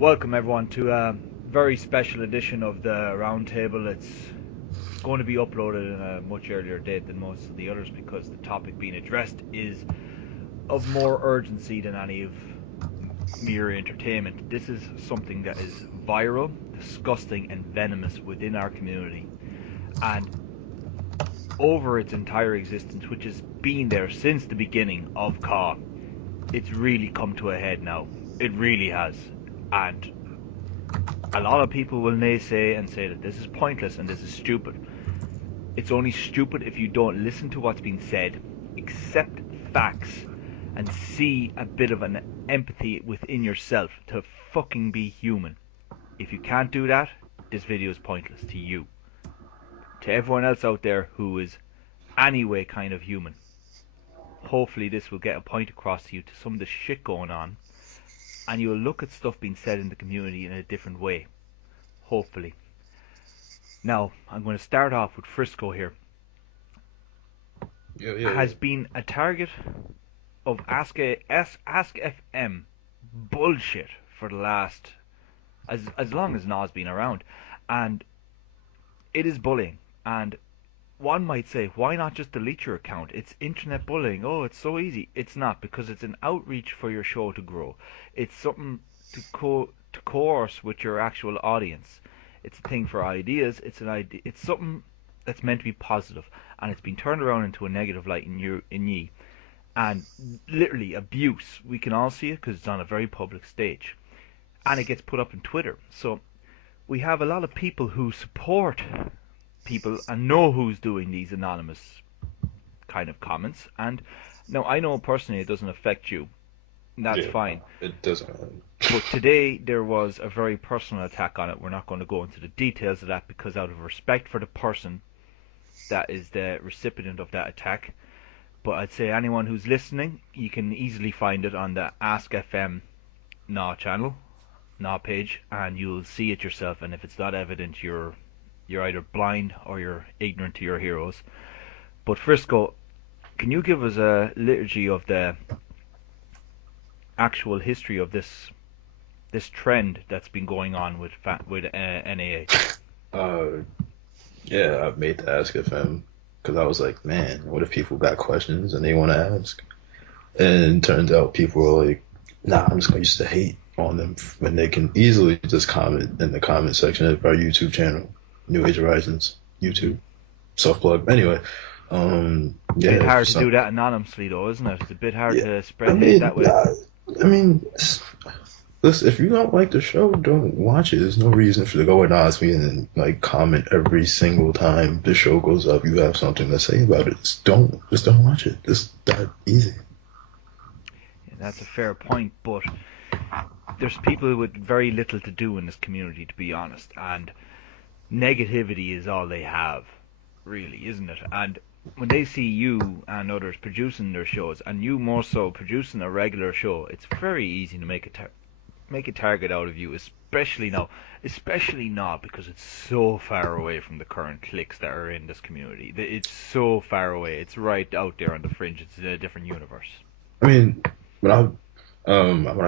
Welcome everyone to a very special edition of the Roundtable. It's going to be uploaded in a much earlier date than most of the others because the topic being addressed is of more urgency than any of mere entertainment. This is something that is viral, disgusting, and venomous within our community, and over its entire existence, which has been there since the beginning of CAW. It's really come to a head now. It really has. And a lot of people will naysay and say that this is pointless and this is stupid. It's only stupid if you don't listen to what's being said, accept facts, and see a bit of an empathy within yourself to fucking be human. If you can't do that, this video is pointless to you. To everyone else out there who is anyway kind of human, hopefully this will get a point across to you to some of the shit going on, and you'll look at stuff being said in the community in a different way. Hopefully. Now, I'm going to start off with Frisco here. Has been a target of Ask FM bullshit for the last as long as Na's been around, and it is bullying. And one might say, why not just delete your account? It's internet bullying. Oh, it's so easy. It's not, because it's an outreach for your show to grow. It's something to coerce with your actual audience. It's a thing for ideas. It's an idea. It's something that's meant to be positive, and it's been turned around into a negative light in ye. And literally abuse. We can all see it because it's on a very public stage, and it gets put up on Twitter. So we have a lot of people who support people and know who's doing these anonymous kind of comments. And now I know personally it doesn't affect you. That's fine. It doesn't. But today there was a very personal attack on it. We're not going to go into the details of that because out of respect for the person that is the recipient of that attack. But I'd say anyone who's listening, you can easily find it on the Ask FM Nah channel, Nah page, and you'll see it yourself. And if it's not evident, you're either blind or you're ignorant to your heroes. But Frisco, can you give us a liturgy of the actual history of this trend that's been going on with NAA? Yeah, I made the Ask FM because I was like, man, what if people got questions and they want to ask? And it turns out people were like, nah, I'm just going to use the hate on them when they can easily just comment in the comment section of our YouTube channel. New Age Horizons, YouTube, self-plug. Anyway, It's a bit hard to do that anonymously though, isn't it? It's a bit hard to spread hate that way. Listen, if you don't like the show, don't watch it. There's no reason for you to go and me and like comment every single time the show goes up. You have something to say about it. Just don't watch it. It's that easy. Yeah, that's a fair point, but there's people with very little to do in this community, to be honest, and negativity is all they have, really, isn't it? And when they see you and others producing their shows, and you more so producing a regular show, it's very easy to make a target out of you, especially now because it's so far away from the current cliques that are in this community. It's so far away. It's right out there on the fringe. It's a different universe. I mean, when I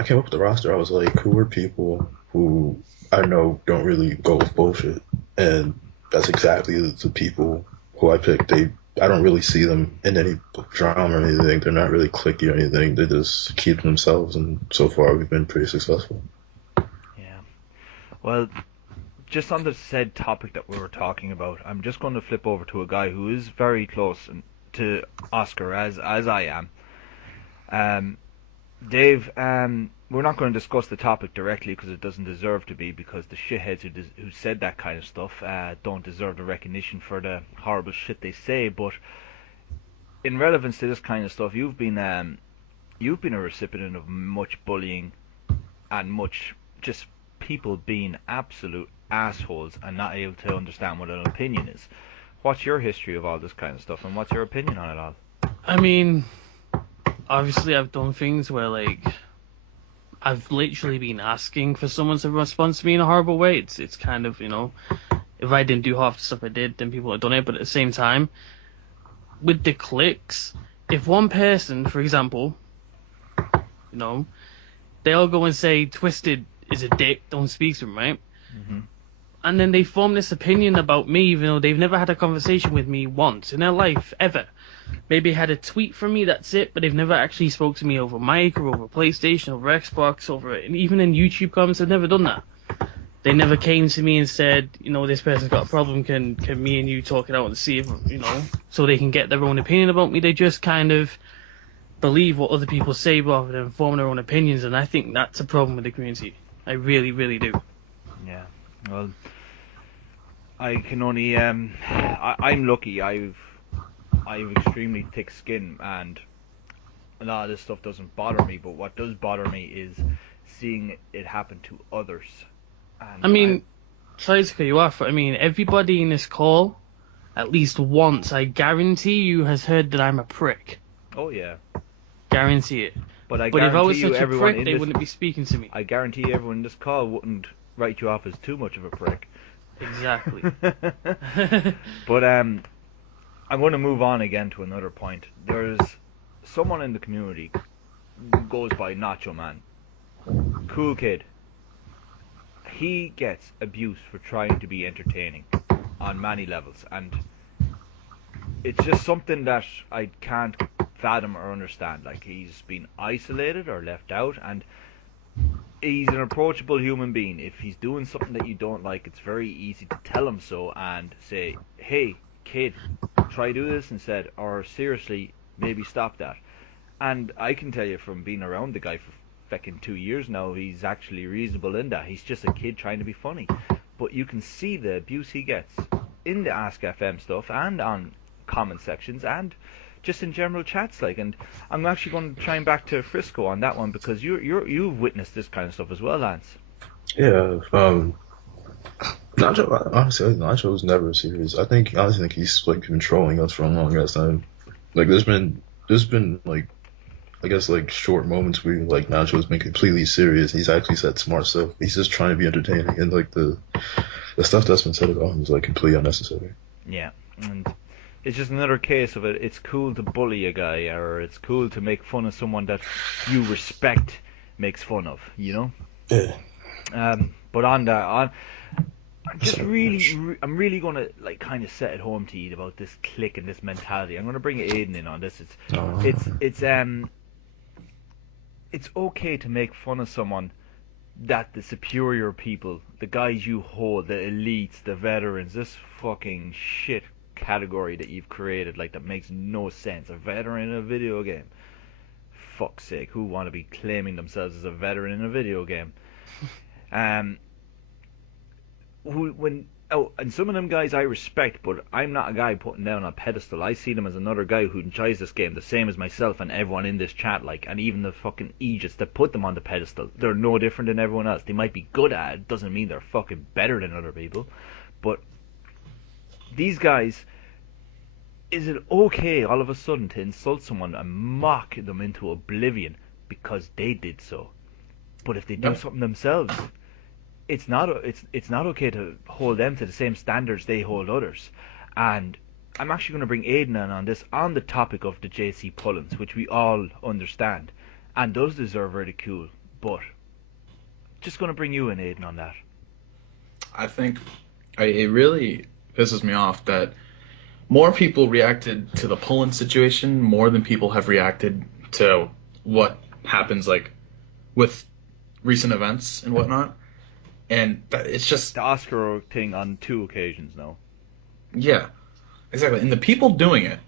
came up with the roster, I was like, who are people who I know don't really go with bullshit? And that's exactly the people who I picked. I don't really see them in any drama or anything. They're not really cliquey or anything. They just keep themselves, and so far we've been pretty successful. Yeah. Well, just on the said topic that we were talking about, I'm just going to flip over to a guy who is very close to Oscar, as I am. Dave, we're not going to discuss the topic directly because it doesn't deserve to be, because the shitheads who said that kind of stuff don't deserve the recognition for the horrible shit they say. But in relevance to this kind of stuff, you've been a recipient of much bullying and much just people being absolute assholes and not able to understand what an opinion is. What's your history of all this kind of stuff, and what's your opinion on it all? I mean, obviously I've done things where, like, I've literally been asking for someone to respond to me in a horrible way. It's kind of, if I didn't do half the stuff I did, then people have done it. But at the same time, with the clicks, if one person, for example, they all go and say Twisted is a dick, don't speak to him, right? Mm-hmm. And then they form this opinion about me, even though they've never had a conversation with me once in their life, ever. Maybe had a tweet from me, that's it, but they've never actually spoke to me over mic or over PlayStation, over Xbox, and even in YouTube comments, they've never done that. They never came to me and said, this person's got a problem, can me and you talk it out and see if, so they can get their own opinion about me. They just kind of believe what other people say rather than form their own opinions, and I think that's a problem with the community. I really, really do. Yeah, well, I can only, I'm lucky, I've extremely thick skin, and a lot of this stuff doesn't bother me, but what does bother me is seeing it happen to others. And sorry to cut you off, but everybody in this call, at least once, I guarantee you, has heard that I'm a prick. Oh yeah. Guarantee it. But if I was such a prick, they wouldn't be speaking to me. I guarantee everyone in this call wouldn't write you off as too much of a prick. Exactly. But I'm going to move on again to another point. There's someone in the community who goes by Nacho Man. Cool kid. He gets abuse for trying to be entertaining on many levels, and it's just something that I can't fathom or understand. Like, he's been isolated or left out, and he's an approachable human being. If he's doing something that you don't like, it's very easy to tell him so and say, hey kid, try do this instead, or seriously, maybe stop that. And I can tell you from being around the guy for fucking 2 years now, he's actually reasonable in that. He's just a kid trying to be funny. But you can see the abuse he gets in the Ask FM stuff and on comment sections and just in general chats, like. And I'm actually going to try and back to Frisco on that one, because you've witnessed this kind of stuff as well, Lance. Yeah, Nacho was never serious. I honestly think he's like been trolling us for a long ass time. Like, there's been like, I guess, like, short moments where like Nacho's been completely serious. He's actually said smart stuff. He's just trying to be entertaining, and like the stuff that's been said about him is like completely unnecessary. Yeah, and it's just another case of it. It's cool to bully a guy, or it's cool to make fun of someone that you respect makes fun of, Yeah. But on that, I'm really going to like kind of set it home to you about this clique and this mentality. I'm going to bring Aiden in on this. It's okay to make fun of someone that the superior people, the guys you hold, the elites, the veterans, this fucking shit category that you've created, like, that makes no sense. A veteran in a video game. Fuck's sake, who want to be claiming themselves as a veteran in a video game? And some of them guys I respect, but I'm not a guy putting down on a pedestal. I see them as another guy who enjoys this game the same as myself and everyone in this chat, like, and even the fucking Aegis that put them on the pedestal. They're no different than everyone else. They might be good at it, doesn't mean they're fucking better than other people. But these guys, is it okay all of a sudden to insult someone and mock them into oblivion because they did so? But if they do something themselves, it's not okay to hold them to the same standards they hold others. And I'm actually going to bring Aiden in on this, on the topic of the JC Pullins, which we all understand and does deserve ridicule, but just going to bring you in, Aiden, on that. I think it really pisses me off that more people reacted to the Pullins situation more than people have reacted to what happens, like, with recent events and whatnot. And it's just the Oscar thing on 2 occasions now. Yeah, exactly. And the people doing it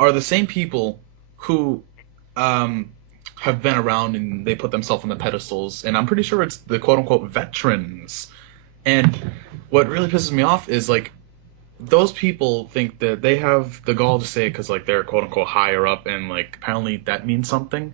are the same people who have been around and they put themselves on the pedestals. And I'm pretty sure it's the quote-unquote veterans. And what really pisses me off is, like, those people think that they have the gall to say it because, like, they're quote-unquote higher up and, like, apparently that means something.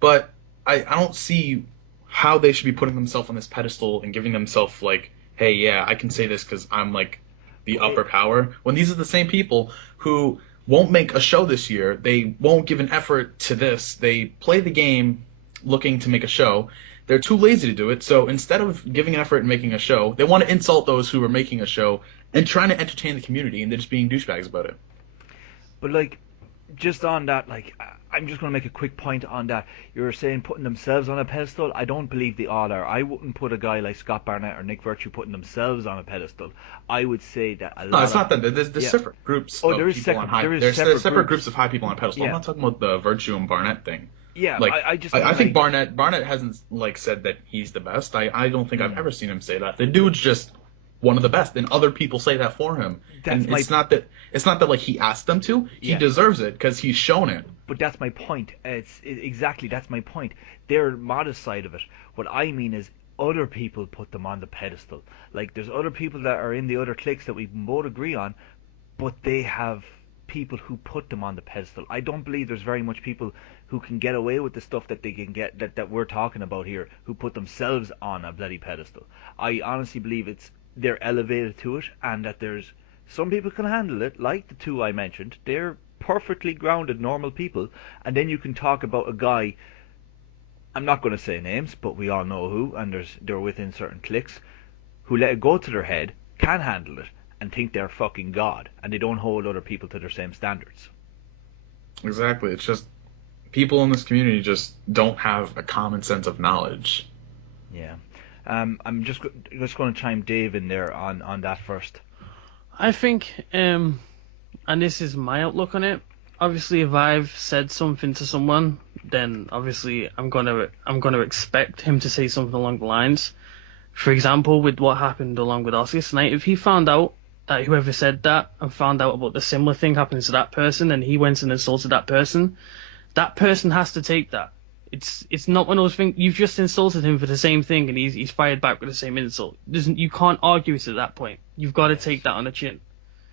But I don't see how they should be putting themselves on this pedestal and giving themselves, like, hey, yeah, I can say this because I'm, like, the upper power, when these are the same people who won't make a show this year. They won't give an effort to this. They play the game looking to make a show. They're too lazy to do it, so instead of giving an effort and making a show, they want to insult those who are making a show and trying to entertain the community, and they're just being douchebags about it. But, like, just on that, like, I'm just going to make a quick point on that. You're saying putting themselves on a pedestal. I don't believe they all are. I wouldn't put a guy like Scott Barnett or Nick Virtue putting themselves on a pedestal. I would say that a lot. No, it's not that. There's separate groups. Oh, of there is people on high. There's separate groups of high people on a pedestal. Yeah. I'm not talking about the Virtue and Barnett thing. Yeah, like I think like, Barnett hasn't like said that he's the best. I don't think I've ever seen him say that. The dude's just one of the best, and other people say that for him. It's not that like he asked them to. He deserves it because he's shown it. But that's my point. Exactly that's my point. Their modest side of it. What I mean is other people put them on the pedestal. Like there's other people that are in the other cliques that we both agree on, but they have people who put them on the pedestal. I don't believe there's very much people who can get away with the stuff that they can get that we're talking about here, who put themselves on a bloody pedestal. I honestly believe they're elevated to it, and that there's some people can handle it, like the two I mentioned. They're perfectly grounded, normal people, and then you can talk about a guy, I'm not going to say names, but we all know who, and they're within certain cliques, who let it go to their head, can handle it, and think they're fucking God, and they don't hold other people to their same standards. Exactly. It's just people in this community just don't have a common sense of knowledge. Yeah. I'm just going to chime Dave in there on that first. I think, and this is my outlook on it. Obviously, if I've said something to someone, then obviously I'm gonna expect him to say something along the lines. For example, with what happened along with Oscar tonight, if he found out that whoever said that and found out about the similar thing happening to that person, and he went and insulted that person has to take that. It's not one of those things. You've just insulted him for the same thing, and he's fired back with the same insult. You can't argue it at that point. You've got to take that on the chin.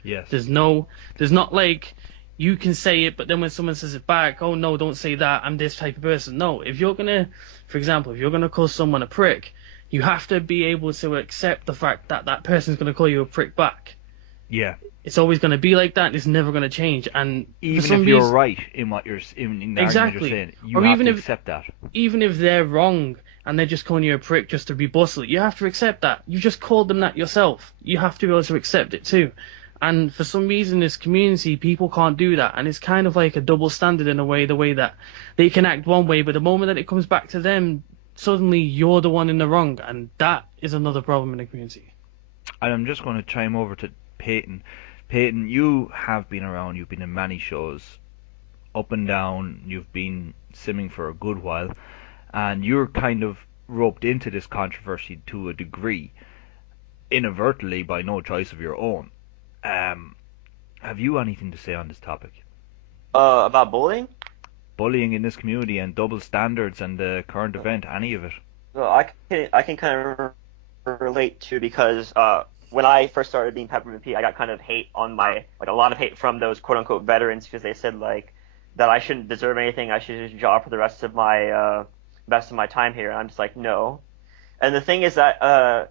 Yes. There's not like you can say it, but then when someone says it back, oh no, don't say that. I'm this type of person. No, if you're gonna call someone a prick, you have to be able to accept the fact that that person's gonna call you a prick back. Yeah. It's always going to be like that. It's never going to change. And even if you're right in what you're in the argument you're saying, you have to accept that. Even if they're wrong and they're just calling you a prick just to rebuttal it, you have to accept that. You just called them that yourself. You have to be able to accept it too. And for some reason, this community, people can't do that. And it's kind of like a double standard in a way, the way that they can act one way, but the moment that it comes back to them, suddenly you're the one in the wrong. And that is another problem in the community. And I'm just going to chime over to Peyton. Peyton, you have been around, you've been in many shows, up and down, you've been simming for a good while, and you're kind of roped into this controversy to a degree, inadvertently by no choice of your own. Have you anything to say on this topic? About bullying? Bullying in this community and double standards and the current event, any of it? Well, I can kind of relate to, because when I first started being Peppermint Pete, I got kind of hate on a lot of hate from those quote unquote veterans, because they said like that I shouldn't deserve anything. I should just job for the rest of my time here. And I'm just like, no. And the thing is that I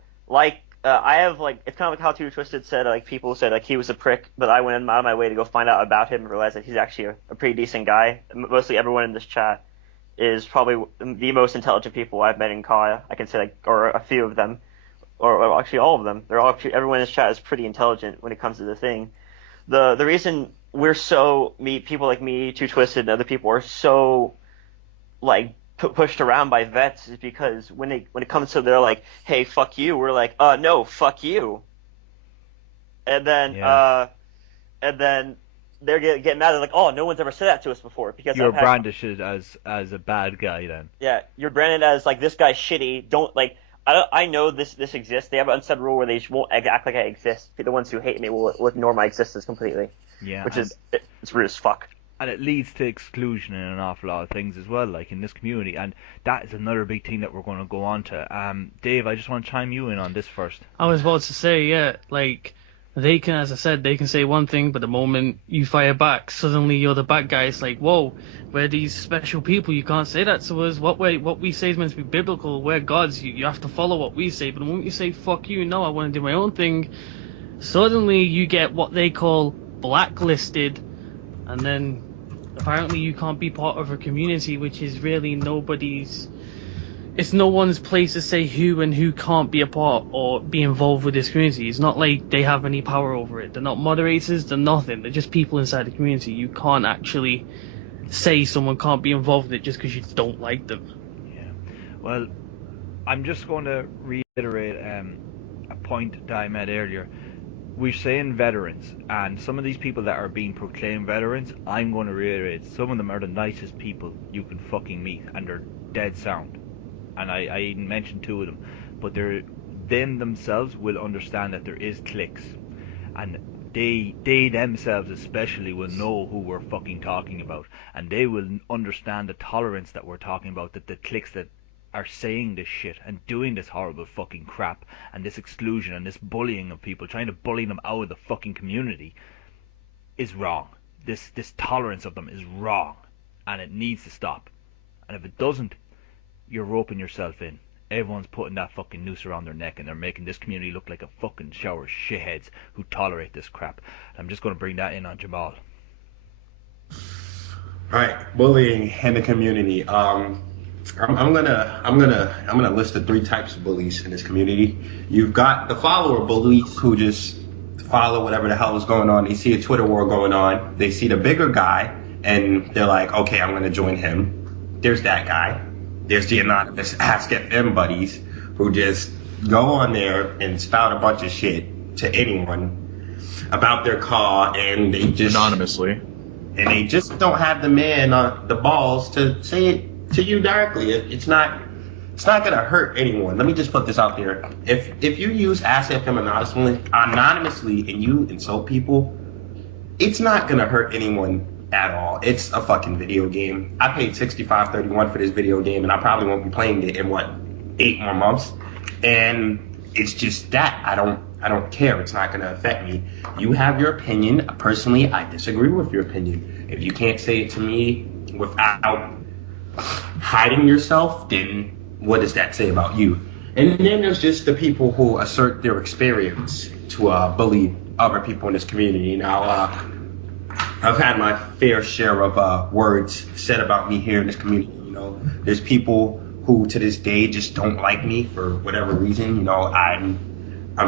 have it's kind of like how Too Twisted said, like people said like he was a prick, but I went out of my way to go find out about him and realize that he's actually a pretty decent guy. Mostly everyone in this chat is probably the most intelligent people I've met in Kaya. I can say or a few of them. Or actually all of them. Everyone in this chat is pretty intelligent when it comes to the thing. The reason people like me, Too Twisted, and other people are so pushed around by vets is because when it comes to they're like, hey, fuck you, we're like, no, fuck you. And then they're getting mad. They're like, oh, no one's ever said that to us before, because you're brandished as a bad guy then. Yeah, you're branded as like this guy's shitty. Don't like. I know this exists. They have an unsaid rule where they just won't act like I exist. The ones who hate me will ignore my existence completely. Yeah, which is it's rude as fuck. And it leads to exclusion in an awful lot of things as well, like in this community. And that is another big thing that we're going to go on to. Dave, I just want to chime you in on this first. I was about to say, yeah, like they can, as I said, they can say one thing, but the moment you fire back, suddenly you're the bad guy. It's like, whoa, we're these special people. You can't say that to us. What we say is meant to be biblical. We're gods. You have to follow what we say. But the moment you say, fuck you, no, I want to do my own thing, suddenly you get what they call blacklisted. And then apparently you can't be part of a community, which is really it's no one's place to say who and who can't be a part or be involved with this community. It's not like they have any power over it. They're not moderators, they're nothing. They're just people inside the community. You can't actually say someone can't be involved in it just because you don't like them. Yeah. Well, I'm just going to reiterate a point that I made earlier. We're saying veterans, and some of these people that are being proclaimed veterans, I'm going to reiterate, some of them are the nicest people you can fucking meet, and they're dead sound. And I even mentioned two of them, but they themselves will understand that there is cliques, and they themselves especially will know who we're fucking talking about, and they will understand the tolerance that we're talking about, that the cliques that are saying this shit and doing this horrible fucking crap and this exclusion and this bullying of people, trying to bully them out of the fucking community, is wrong. This tolerance of them is wrong, and it needs to stop. And if it doesn't, you're roping yourself in. Everyone's putting that fucking noose around their neck, and they're making this community look like a fucking shower of shitheads who tolerate this crap. I'm just going to bring that in on Jamal. Alright, bullying in the community. I'm gonna list the 3 types of bullies in this community. You've got the follower bullies who just follow whatever the hell is going on. They see a Twitter war going on. They see the bigger guy and they're like, okay, I'm gonna join him. There's that guy. There's the anonymous Ask FM buddies who just go on there and spout a bunch of shit to anyone about their car, and they just anonymously, and they just don't have the balls to say it to you directly. It's not gonna hurt anyone. Let me just put this out there. If you use Ask FM anonymously and you insult people, it's not gonna hurt anyone at all. It's a fucking video game. I paid $65.31 for this video game, and I probably won't be playing it in 8 more months. And it's just that I don't care. It's not gonna affect me. You have your opinion. Personally, I disagree with your opinion. If you can't say it to me without hiding yourself, then what does that say about you? And then there's just the people who assert their experience to bully other people in this community. Now, I've had my fair share of words said about me here in this community. You know, there's people who to this day just don't like me for whatever reason. You know, I'm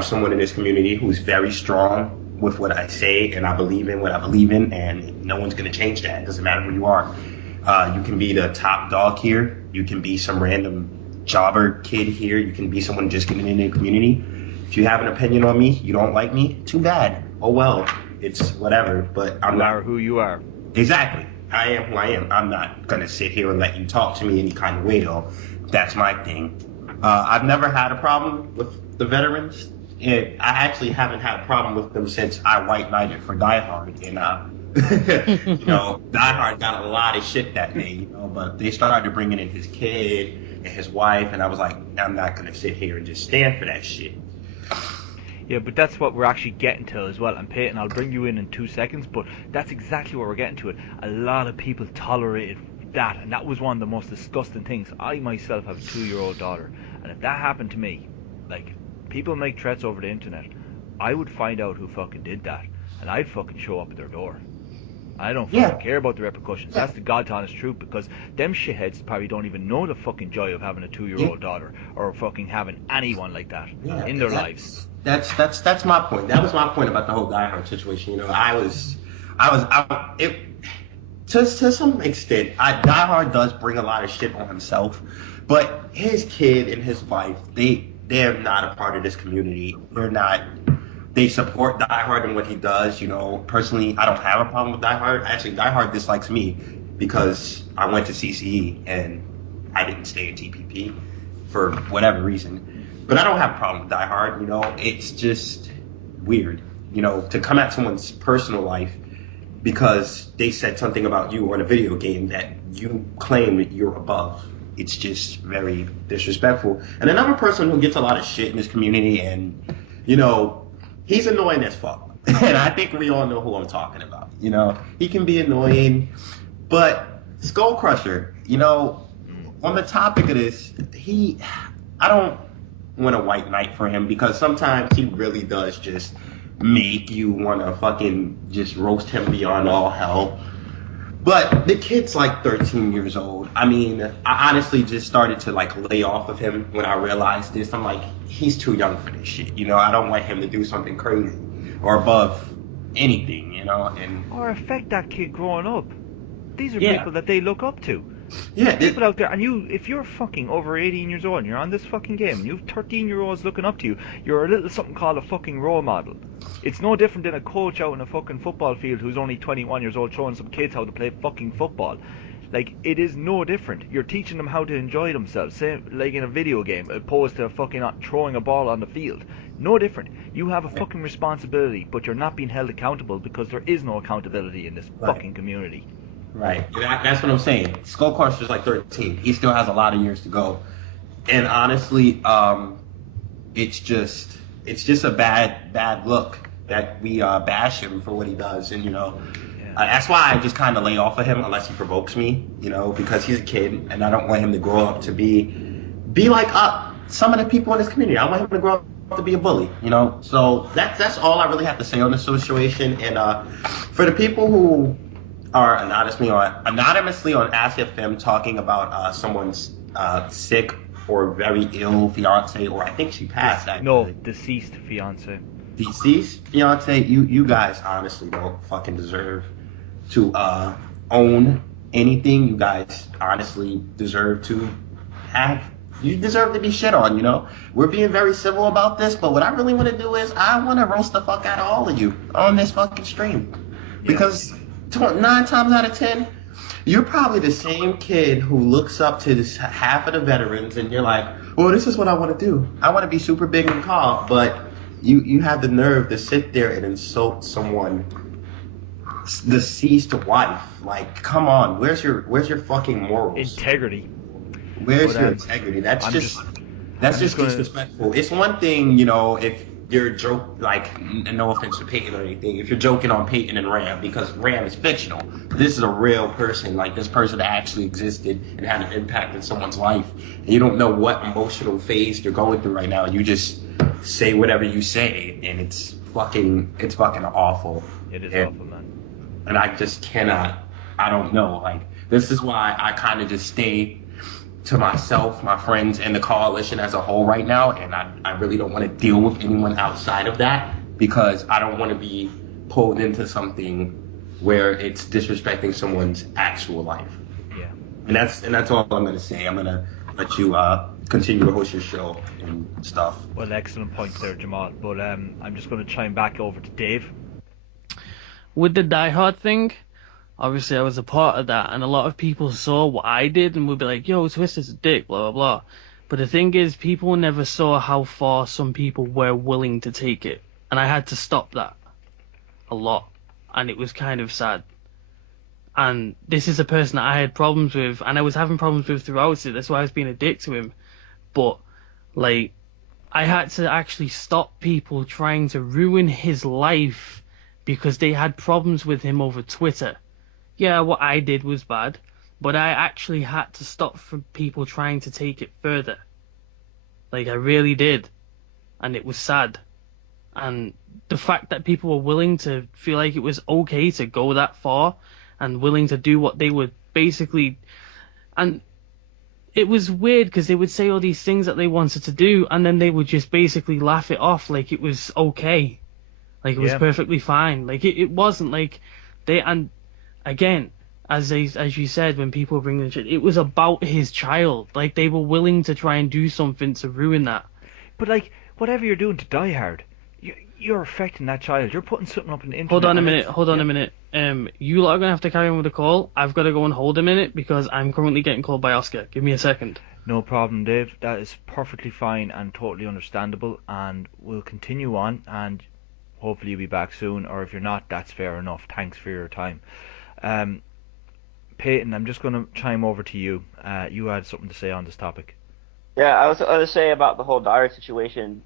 someone in this community who's very strong with what I say, and I believe in what I believe in, and no one's gonna change that. It doesn't matter who you are. You can be the top dog here. You can be some random jobber kid here. You can be someone just getting in the community. If you have an opinion on me, you don't like me, too bad. Oh well, it's whatever. But I'm not who you are. Exactly. I am who I am. I'm not gonna sit here and let you talk to me any kind of way though. That's my thing. I've never had a problem with the veterans. I actually haven't had a problem with them since I white knighted for Die Hard, and you know, Die Hard got a lot of shit that day, you know, but they started bringing in his kid and his wife, and I was like, I'm not gonna sit here and just stand for that shit. Yeah, but that's what we're actually getting to as well. And Peyton, I'll bring you in 2 seconds, but that's exactly what we're getting to. It. A lot of people tolerated that, and that was one of the most disgusting things. I myself have a 2-year-old daughter, and if that happened to me, like, people make threats over the internet, I would find out who fucking did that, and I'd fucking show up at their door. I don't fucking care about the repercussions. That's the God's honest truth, because them shitheads probably don't even know the fucking joy of having a 2-year-old daughter, or fucking having anyone like that in their lives. That's my point. That was my point about the whole Die Hard situation. You know, to some extent, Die Hard does bring a lot of shit on himself, but his kid and his wife, they're not a part of this community. They support Die Hard and what he does. You know, personally, I don't have a problem with Die Hard. Actually, Die Hard dislikes me because I went to CCE and I didn't stay at TPP for whatever reason. But I don't have a problem with Die Hard. You know, it's just weird, you know, to come at someone's personal life because they said something about you on a video game that you claim that you're above. It's just very disrespectful. And another person who gets a lot of shit in this community, and, you know, he's annoying as fuck. And I think we all know who I'm talking about. You know, he can be annoying, but Skull Crusher, you know, on the topic of this, I don't want to white knight for him because sometimes he really does just make you want to fucking just roast him beyond all hell. But the kid's like 13 years old. I mean, I honestly just started to like lay off of him when I realized this. I'm like, he's too young for this shit. You know, I don't want him to do something crazy or above anything, you know. Or affect that kid growing up. These are Yeah. people that they look up to. Yeah, People out there, and if you're fucking over 18 years old and you're on this fucking game and you have 13-year-olds looking up to you, you're a little something called a fucking role model. It's no different than a coach out in a fucking football field who's only 21 years old showing some kids how to play fucking football. Like, it is no different. You're teaching them how to enjoy themselves, same like in a video game, opposed to fucking throwing a ball on the field. No different. You have a fucking responsibility, but you're not being held accountable because there is no accountability in this fucking community. Right. That's what I'm saying. Skull Crusher's like 13. He still has a lot of years to go. And honestly, it's just a bad look that we bash him for what he does. And, that's why I just kind of lay off of him unless he provokes me, because he's a kid and I don't want him to grow up to be like some of the people in this community. I want him to grow up to be a bully, So that's all I really have to say on this situation. And for the people who are anonymously on AskFM talking about someone's sick or very ill fiance, or I think she passed. Actually. No, deceased fiance. Deceased fiance. You guys honestly don't fucking deserve to own anything. You guys honestly deserve to you deserve to be shit on, We're being very civil about this, but what I really want to do is I want to roast the fuck out of all of you on this fucking stream. Because 9 times out of 10, you're probably the same kid who looks up to this half of the veterans and you're like, well, this is what I want to do. I want to be super big and tall, but you have the nerve to sit there and insult someone deceased wife. Like, come on, where's your fucking morals? Integrity. Where's your integrity? That's just disrespectful. It's one thing, if you're no offense to Peyton or anything, if you're joking on Peyton and Ram, because Ram is fictional. This is a real person. Like, this person actually existed and had an impact in someone's life. And you don't know what emotional phase they're going through right now. You just say whatever you say, and it's fucking awful. It is awful, man. And I just cannot. I don't know. Like, this is why I kind of just stay to myself, my friends, and the coalition as a whole right now, and I really don't want to deal with anyone outside of that, because I don't want to be pulled into something where it's disrespecting someone's actual life. Yeah. And that's all I'm gonna say. I'm gonna let you continue to host your show and stuff. Well, excellent points there, Jamal. But I'm just gonna chime back over to Dave. With the Die Hard thing, obviously I was a part of that, and a lot of people saw what I did and would be like, yo, Twister's a dick, blah, blah, blah. But the thing is, people never saw how far some people were willing to take it. And I had to stop that a lot. And it was kind of sad. And this is a person that I had problems with, and I was having problems with throughout it. That's why I was being a dick to him. But, I had to actually stop people trying to ruin his life because they had problems with him over Twitter. Yeah, what I did was bad, but I actually had to stop from people trying to take it further. I really did. And it was sad. And the fact that people were willing to feel like it was okay to go that far and willing to do what they would basically... And it was weird because they would say all these things that they wanted to do, and then they would just basically laugh it off like it was okay. It was perfectly fine. It wasn't like they... And again, as you said, when people bring the shit, it was about his child. They were willing to try and do something to ruin that. But whatever you're doing to Die Hard, you're affecting that child. You're putting something up on the internet. Hold on a minute. You lot are gonna have to carry on with the call. I've got to go and hold a minute because I'm currently getting called by Oscar. Give me a second. No problem, Dave. That is perfectly fine and totally understandable. And we'll continue on, and hopefully you'll be back soon. Or if you're not, that's fair enough. Thanks for your time. Peyton, I'm just going to chime over to you. You had something to say on this topic. Yeah, I was going to say about the whole Dyer situation,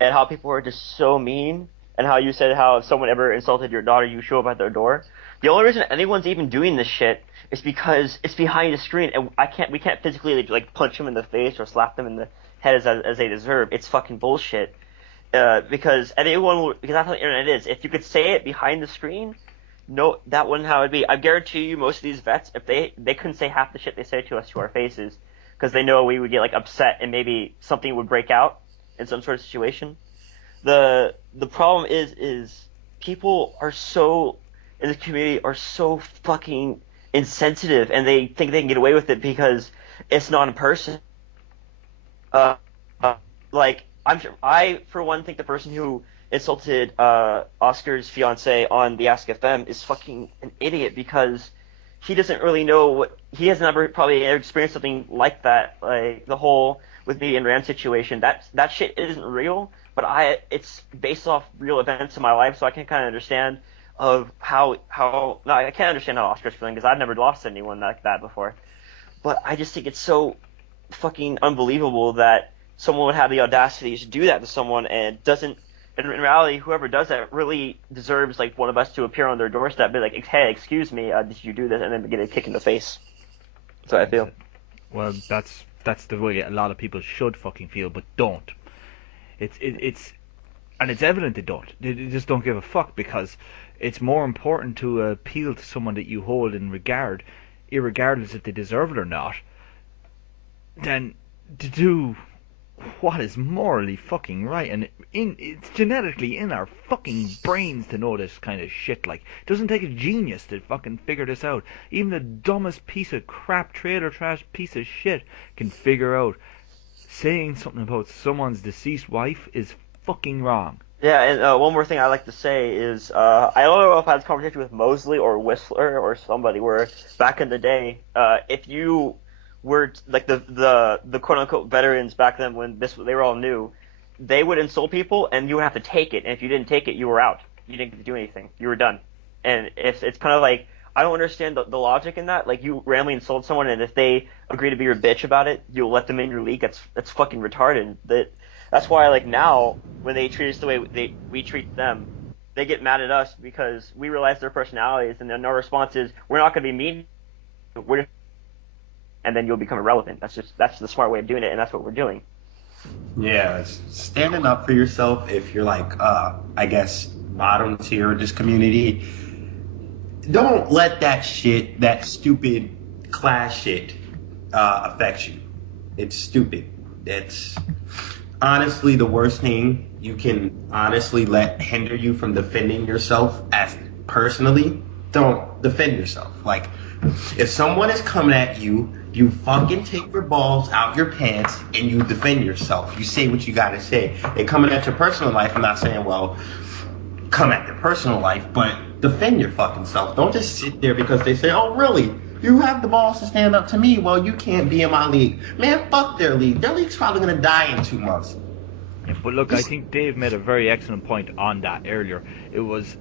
and how people were just so mean, and how you said how if someone ever insulted your daughter, you show up at their door. The only reason anyone's even doing this shit is because it's behind the screen, and we can't physically punch them in the face or slap them in the head as they deserve. It's fucking bullshit. Because that's how the internet is. If you could say it behind the screen, no, that wasn't how it'd be. I guarantee you, most of these vets, if they couldn't say half the shit they say to us to our faces, because they know we would get upset and maybe something would break out in some sort of situation. The problem is people are so in the community are so fucking insensitive, and they think they can get away with it because it's not in person. Uh, like I for one think the person who insulted Oscar's fiance on the Ask FM is fucking an idiot because he doesn't really know what he has never probably ever experienced something like that, like the whole with me and Ram situation. That shit isn't real, but it's based off real events in my life, so I can kind of understand of how no, I can't understand how Oscar's feeling because I've never lost anyone like that before. But I just think it's so fucking unbelievable that someone would have the audacity to do that to someone and doesn't. In reality, whoever does that really deserves like one of us to appear on their doorstep, be like, "Hey, excuse me, did you do this?" and then get a kick in the face. That's what I feel. Well, that's the way a lot of people should fucking feel, but don't. It's and it's evident they don't. They just don't give a fuck because it's more important to appeal to someone that you hold in regard, irregardless if they deserve it or not, than to do what is morally fucking right. And it's genetically in our fucking brains to know this kind of shit. Like, it doesn't take a genius to fucking figure this out. Even the dumbest piece of crap, trailer trash piece of shit can figure out saying something about someone's deceased wife is fucking wrong. Yeah, and one more thing I like to say is I don't know if I had this conversation with Mosley or Whistler or somebody where back in the day, if you were like the quote unquote veterans back then when they were all new, they would insult people and you would have to take it, and if you didn't take it, you were out. You didn't get to do anything. You were done. And it's kind of like I don't understand the logic in that. Like, you randomly insult someone, and if they agree to be your bitch about it, you'll let them in your league. That's fucking retarded. That's why, like, now when they treat us the way we treat them, they get mad at us because we realize their personalities, and then our response is we're not going to be mean. And then you'll become irrelevant. That's the smart way of doing it, and that's what we're doing. Yeah, it's standing up for yourself if you're like, I guess, bottom tier of this community. Don't let that stupid class shit, affect you. It's stupid. It's honestly the worst thing you can honestly let hinder you from defending yourself as personally. Don't defend yourself. Like, if someone is coming at you, you fucking take your balls out your pants and you defend yourself. You say what you gotta say. They coming at your personal life. I'm not saying, well, come at their personal life, but defend your fucking self. Don't just sit there because they say, oh, really? You have the balls to stand up to me? Well, you can't be in my league. Man, fuck their league. Their league's probably gonna die in 2 months. Yeah, but look, I think Dave made a very excellent point on that earlier. It was,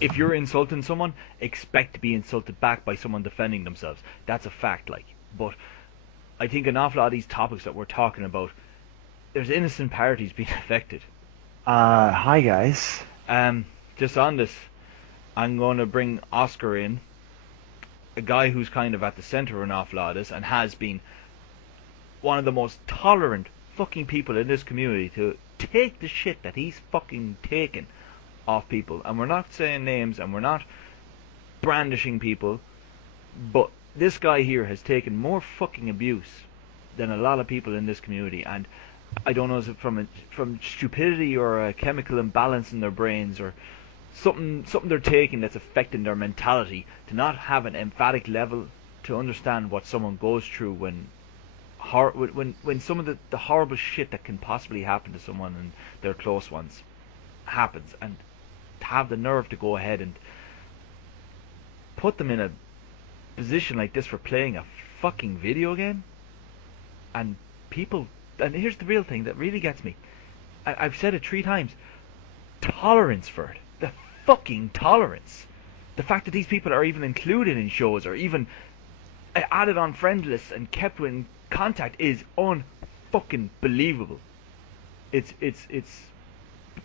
if you're insulting someone, expect to be insulted back by someone defending themselves. That's a fact, like. But I think an awful lot of these topics that we're talking about, there's innocent parties being affected. Hi guys. Just on this, I'm going to bring Oscar in, a guy who's kind of at the center of an awful lot of this and has been one of the most tolerant fucking people in this community to take the shit that he's fucking taken off people. And we're not saying names and we're not brandishing people, but this guy here has taken more fucking abuse than a lot of people in this community, and I don't know if it's from stupidity or a chemical imbalance in their brains or something they're taking that's affecting their mentality to not have an emphatic level to understand what someone goes through when some of the horrible shit that can possibly happen to someone and their close ones happens, and to have the nerve to go ahead and put them in a position like this for playing a fucking video game, and people, and here's the real thing that really gets me, I've said it 3 times, tolerance for it, the fucking tolerance, the fact that these people are even included in shows or even added on friend lists and kept in contact is unfucking believable. It's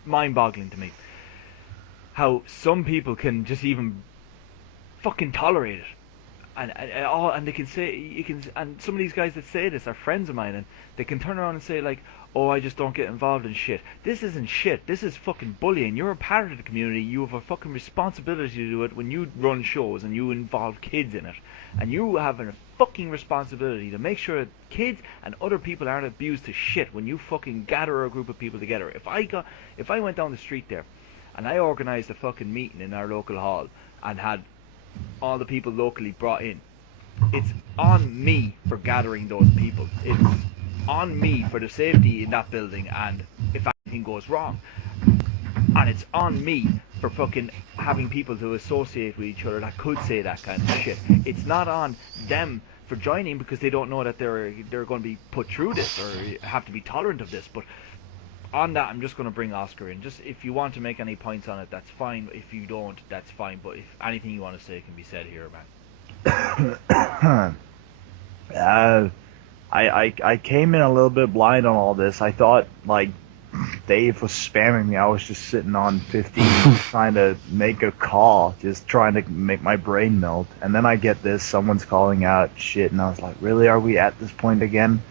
mind-boggling to me how some people can just even fucking tolerate it. And they can say, and some of these guys that say this are friends of mine, and they can turn around and say like, oh, I just don't get involved in shit. This isn't shit. This is fucking bullying. You're a part of the community. You have a fucking responsibility to do it when you run shows and you involve kids in it. And you have a fucking responsibility to make sure that kids and other people aren't abused to shit when you fucking gather a group of people together. If I went down the street there and I organised a fucking meeting in our local hall and had all the people locally brought in. It's on me for gathering those people. It's on me for the safety in that building and if anything goes wrong. And it's on me for fucking having people to associate with each other that could say that kind of shit. It's not on them for joining because they don't know that they're going to be put through this or have to be tolerant of this. But on that, I'm just going to bring Oscar in. Just if you want to make any points on it, that's fine. If you don't, that's fine. But if anything you want to say can be said here, man. I came in a little bit blind on all this. I thought like Dave was spamming me. I was just sitting on 15 trying to make a call, just trying to make my brain melt. And then I get this, someone's calling out shit, and I was like, really, are we at this point again?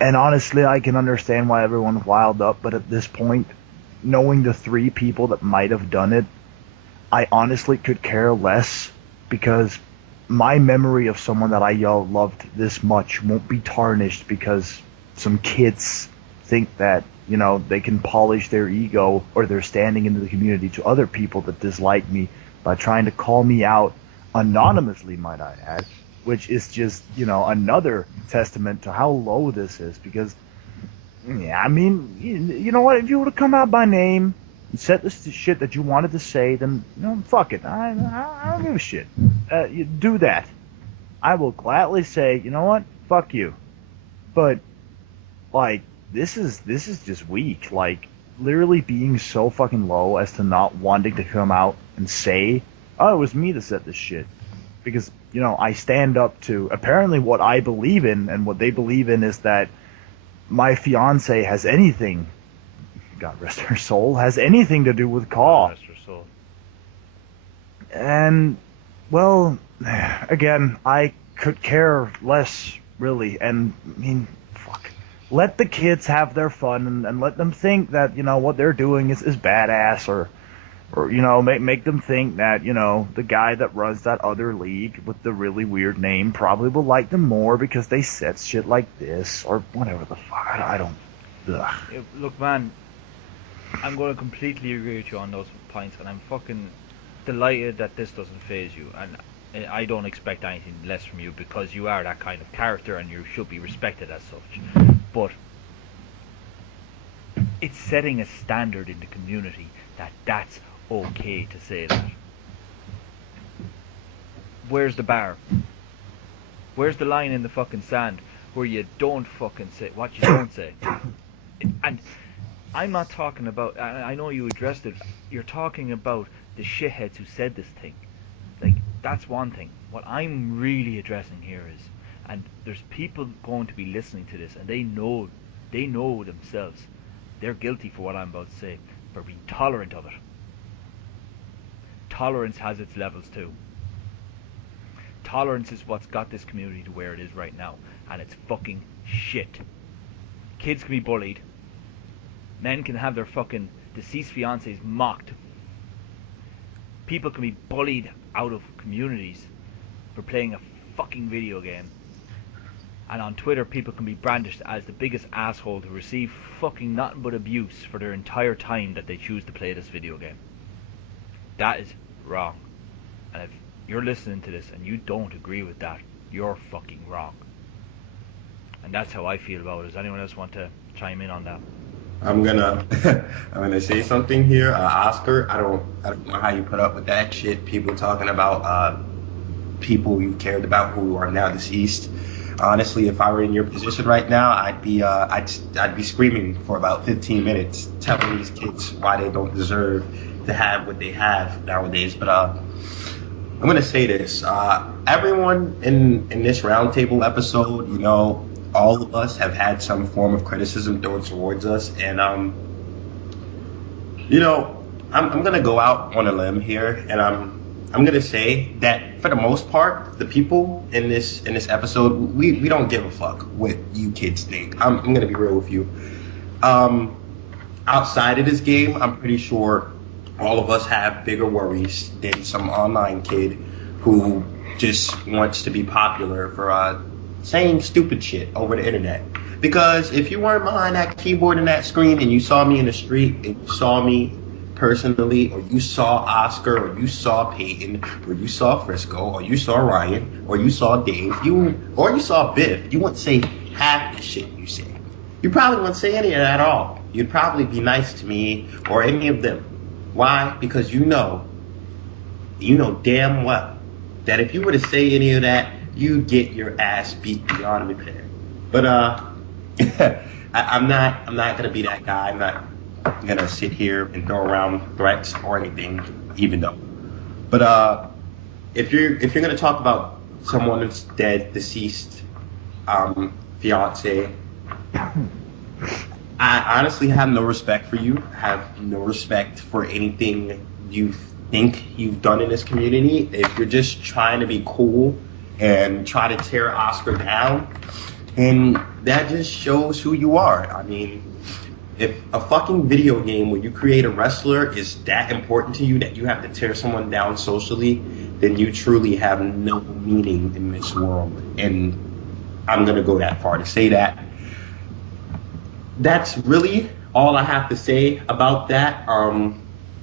And honestly, I can understand why everyone's wild up, but at this point, knowing the 3 people that might have done it, I honestly could care less, because my memory of someone that I loved this much won't be tarnished because some kids think that, you know, they can polish their ego or their standing into the community to other people that dislike me by trying to call me out anonymously, might I add, which is just, you know, another testament to how low this is. Because, yeah, I mean, you know what, if you would have come out by name and said this shit that you wanted to say, then, you know, fuck it, I don't give a shit. You do that. I will gladly say, you know what, fuck you. But, like, this is just weak. Like, literally being so fucking low as to not wanting to come out and say, oh, it was me that said this shit. Because, you know, I stand up to apparently what I believe in, and what they believe in is that my fiance has anything, God rest her soul, has anything to do with Caw. God rest her soul. And, well, again, I could care less, really. And, I mean, fuck. Let the kids have their fun and let them think that, you know, what they're doing is badass, or you know, make them think that, you know, the guy that runs that other league with the really weird name probably will like them more because they said shit like this, or whatever the fuck. I don't... Ugh. Look, man, I'm going to completely agree with you on those points, and I'm fucking delighted that this doesn't faze you, and I don't expect anything less from you because you are that kind of character and you should be respected as such. But it's setting a standard in the community that's okay to say that. Where's the bar? Where's the line in the fucking sand where you don't fucking say what you don't say? And I'm not talking about, I know you addressed it, you're talking about the shitheads who said this thing. Like, that's one thing. What I'm really addressing here is, and there's people going to be listening to this, and they know themselves, they're guilty for what I'm about to say, for being tolerant of it. Tolerance has its levels too. Tolerance is what's got this community to where it is right now, and it's fucking shit. Kids can be bullied. Men can have their fucking deceased fiancés mocked. People can be bullied out of communities for playing a fucking video game. And on Twitter, people can be brandished as the biggest asshole to receive fucking nothing but abuse for their entire time that they choose to play this video game. That is wrong. And if you're listening to this and you don't agree with that, you're fucking wrong. And that's how I feel about it. Does anyone else want to chime in on that? I'm gonna say something here, Oscar. I don't know how you put up with that shit. People talking about people you cared about who are now deceased. Honestly, if I were in your position right now, I'd be screaming for about 15 minutes, telling these kids why they don't deserve to have what they have nowadays. But I'm gonna say this: everyone in this roundtable episode, you know, all of us have had some form of criticism thrown towards us, and you know, I'm gonna go out on a limb here, and I'm gonna say that for the most part, the people in this episode, we don't give a fuck what you kids think. I'm gonna be real with you. Outside of this game, I'm pretty sure all of us have bigger worries than some online kid who just wants to be popular for saying stupid shit over the internet. Because if you weren't behind that keyboard and that screen and you saw me in the street and you saw me personally, or you saw Oscar, or you saw Peyton, or you saw Frisco, or you saw Ryan, or you saw Dave, or you saw Biff, you wouldn't say half the shit you say. You probably wouldn't say any of that at all. You'd probably be nice to me or any of them. Why? Because you know damn well that if you were to say any of that, you'd get your ass beat beyond repair. But I'm not gonna be that guy. I'm not gonna sit here and throw around threats or anything, even though. But if you're gonna talk about someone that's dead, deceased, fiance, I honestly have no respect for you. I have no respect for anything you think you've done in this community. If you're just trying to be cool and try to tear Oscar down, and that just shows who you are. I mean, if a fucking video game where you create a wrestler is that important to you that you have to tear someone down socially, then you truly have no meaning in this world. And I'm gonna go that far to say that. That's really all I have to say about that.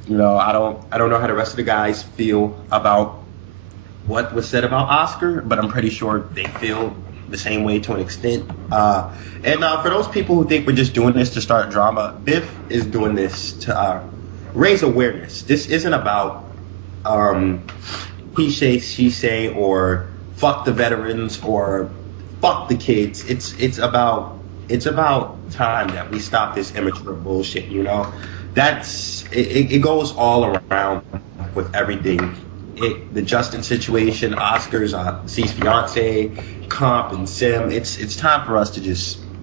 You know, I don't know how the rest of the guys feel about what was said about Oscar, but I'm pretty sure they feel the same way to an extent. And for those people who think we're just doing this to start drama, Biff is doing this to raise awareness. This isn't about he say, she say, or fuck the veterans or fuck the kids. It's about time that we stop this immature bullshit, you know? It goes all around with everything. The Justin situation, Oscar's C's fiance, Comp and Sim. It's time for us to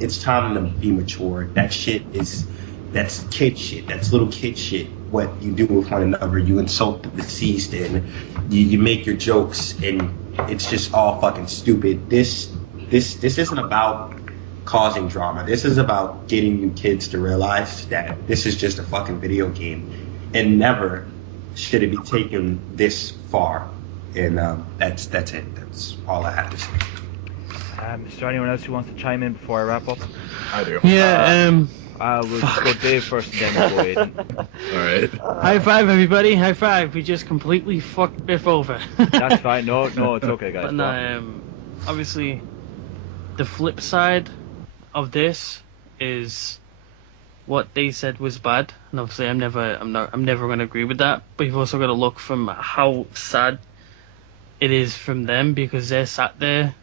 it's time to be mature. That's kid shit. That's little kid shit. What you do with one another, you insult the deceased and you make your jokes, and it's just all fucking stupid. This isn't about causing drama. This is about getting you kids to realize that this is just a fucking video game, and never should it be taken this far. And that's it. That's all I have to say. Is there anyone else who wants to chime in before I wrap up? I do. Yeah, We'll just go Dave first, and then we'll go Aiden. All right. high five, everybody. High five. We just completely fucked Biff over. That's fine. No, it's okay, guys. But obviously, the flip side of this is what they said was bad, and obviously I'm never going to agree with that. But you've also got to look from how sad it is from them, because they're sat there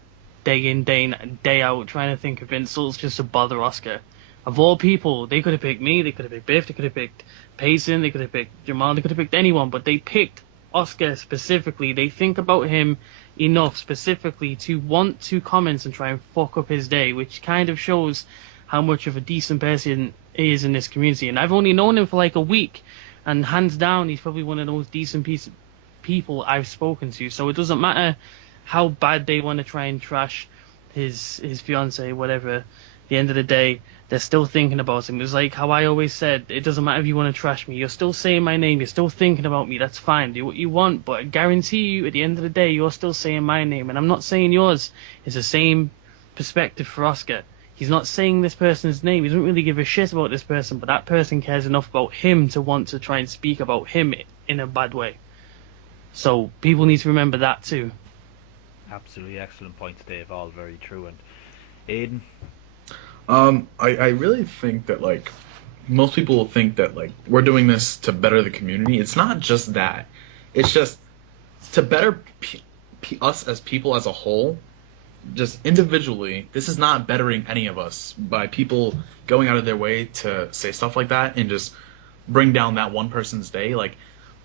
day in, day out, trying to think of insults just to bother Oscar. Of all people, they could have picked me, they could have picked Biff, they could have picked Payson, they could have picked Jamal, they could have picked anyone, but they picked Oscar specifically. They think about him enough specifically to want to comment and try and fuck up his day, which kind of shows how much of a decent person he is in this community. And I've only known him for like a week, and hands down, he's probably one of those decent people I've spoken to. So it doesn't matter how bad they want to try and trash his fiance, whatever. At the end of the day, they're still thinking about him. It's like how I always said, it doesn't matter if you want to trash me, you're still saying my name, you're still thinking about me, that's fine, do what you want, but I guarantee you, at the end of the day, you're still saying my name, and I'm not saying yours. It's the same perspective for Oscar. He's not saying this person's name, he doesn't really give a shit about this person, but that person cares enough about him to want to try and speak about him in a bad way. So, people need to remember that too. Absolutely excellent points, Dave. All very true. And Aiden? I really think that, like, most people think that, like, we're doing this to better the community. It's not just that. It's just to better us as people as a whole, just individually. This is not bettering any of us by people going out of their way to say stuff like that and just bring down that one person's day. Like,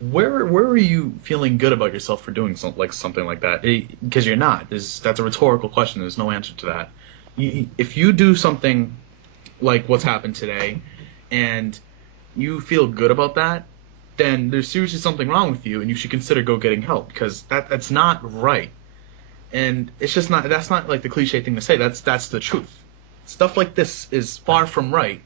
where are you feeling good about yourself for doing something like that? Because you're not. That's a rhetorical question. There's no answer to that. If you do something like what's happened today and you feel good about that, then there's seriously something wrong with you, and you should consider getting help, because that's not right. And it's just not. That's not like the cliche thing to say. That's the truth. Stuff like this is far from right,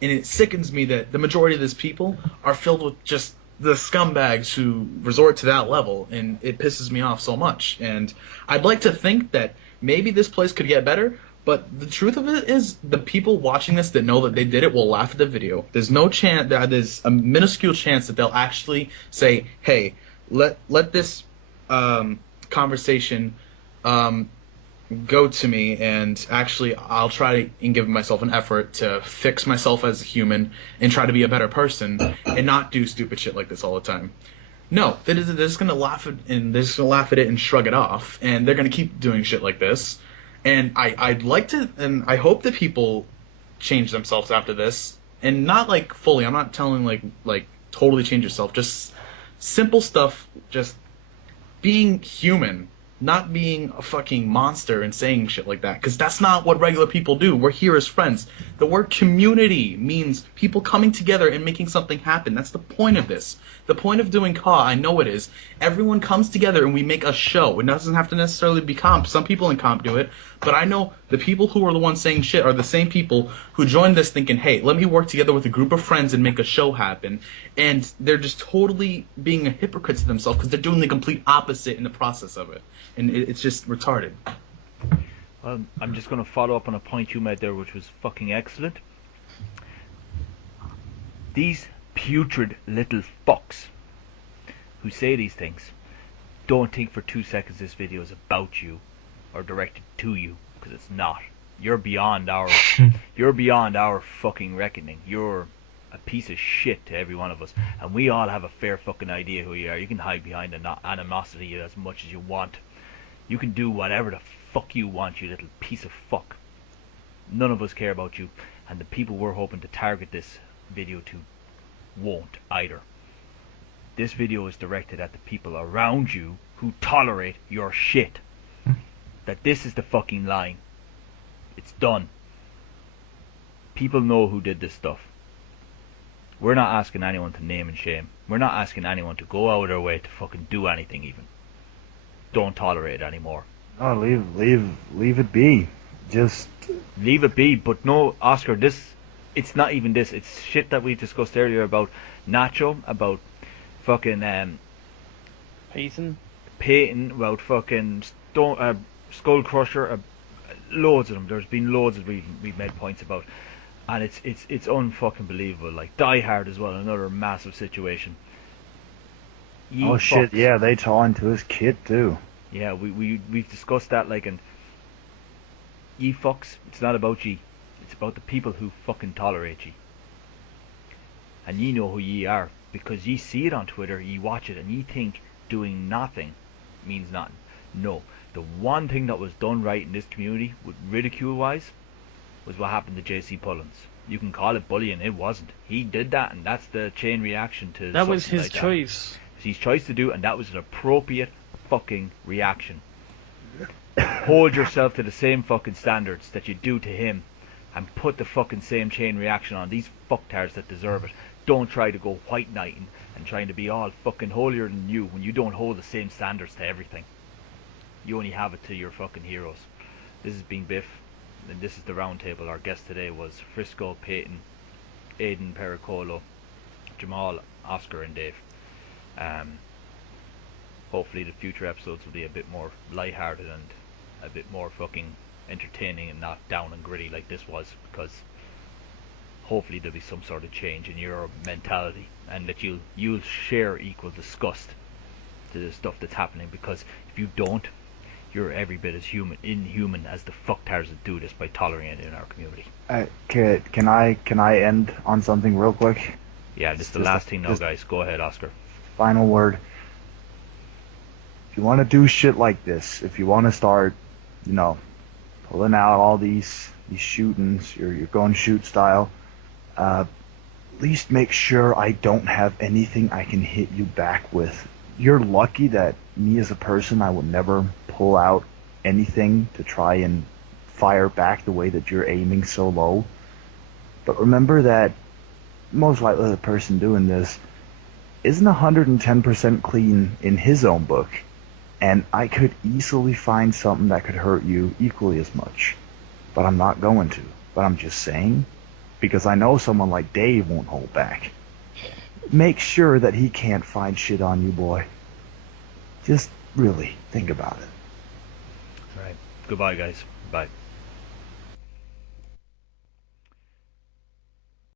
and it sickens me that the majority of these people are filled with just the scumbags who resort to that level, and it pisses me off so much. And I'd like to think that maybe this place could get better, But the truth of it is, the people watching this that know that they did it will laugh at the video. There's no chance, there's a minuscule chance that they'll actually say, hey, let this conversation go to me, and actually I'll try and give myself an effort to fix myself as a human and try to be a better person and not do stupid shit like this all the time. No, they're just gonna laugh at it and shrug it off, and they're gonna keep doing shit like this. And I'd like to, and I hope that people change themselves after this, and not like fully. I'm not telling like totally change yourself. Just simple stuff. Just being human, not being a fucking monster and saying shit like that. Because that's not what regular people do. We're here as friends. The word community means people coming together and making something happen. That's the point of this. The point of doing CAW, I know it is, everyone comes together and we make a show. It doesn't have to necessarily be comp. Some people in comp do it. But I know the people who are the ones saying shit are the same people who joined this thinking, hey, let me work together with a group of friends and make a show happen. And they're just totally being a hypocrite to themselves because they're doing the complete opposite in the process of it. And it's just retarded. I'm just going to follow up on a point you made there, which was fucking excellent. These putrid little fucks who say these things don't think for 2 seconds this video is about you or directed to you, because it's not. You're beyond our fucking reckoning. You're a piece of shit to every one of us, and we all have a fair fucking idea who you are. You can hide behind animosity as much as you want. You can do whatever the fuck you want, you little piece of fuck. None of us care about you, and the people we're hoping to target this video to won't either. This video is directed at the people around you who tolerate your shit. That this is the fucking line. It's done. People know who did this stuff. We're not asking anyone to name and shame. We're not asking anyone to go out of their way to fucking do anything even. Don't tolerate it anymore. Oh, leave it be. Just leave it be. But no, Oscar, it's not even this. It's shit that we discussed earlier about Nacho, about fucking Peyton, about fucking Skull Crusher, loads of them. There's been loads that we've made points about, and it's unfucking believable. Like Die Hard as well, another massive situation. Shit, yeah, they tore into his kit too. Yeah, we've discussed that, like, and ye fucks, it's not about ye. It's about the people who fucking tolerate ye. And ye know who ye are, because ye see it on Twitter, ye watch it, and ye think doing nothing means nothing. No. The one thing that was done right in this community, with ridicule-wise, was what happened to J.C. Pullins. You can call it bullying, it wasn't. He did that, and that's the chain reaction to that was his like choice. It's his choice to do, and that was an appropriate fucking reaction. Hold yourself to the same fucking standards that you do to him, and put the fucking same chain reaction on these fucktards that deserve it. Don't try to go white knighting and trying to be all fucking holier than you when you don't hold the same standards to everything. You only have it to your fucking heroes. This has been Biff, and this is the roundtable. Our guest today was Frisco, Peyton, Aiden, Pericolo, Jamal, Oscar, and Dave. Hopefully the future episodes will be a bit more lighthearted and a bit more fucking entertaining and not down and gritty like this was, because hopefully there'll be some sort of change in your mentality, and that you'll share equal disgust to the stuff that's happening, because if you don't, you're every bit as inhuman as the fucktards that do this by tolerating it in our community. Can I end on something real quick? Yeah, this is the last thing now, guys. Go ahead, Oscar. Final word. If you want to do shit like this, if you want to start, pulling out all these shootings, you're going shoot style, at least make sure I don't have anything I can hit you back with. You're lucky that me as a person, I would never pull out anything to try and fire back the way that you're aiming so low. But remember that most likely the person doing this isn't 110% clean in his own book, and I could easily find something that could hurt you equally as much. But I'm not going to. But I'm just saying, because I know someone like Dave won't hold back. Make sure that he can't find shit on you, boy. Just really think about it. All right. Goodbye, guys. Bye.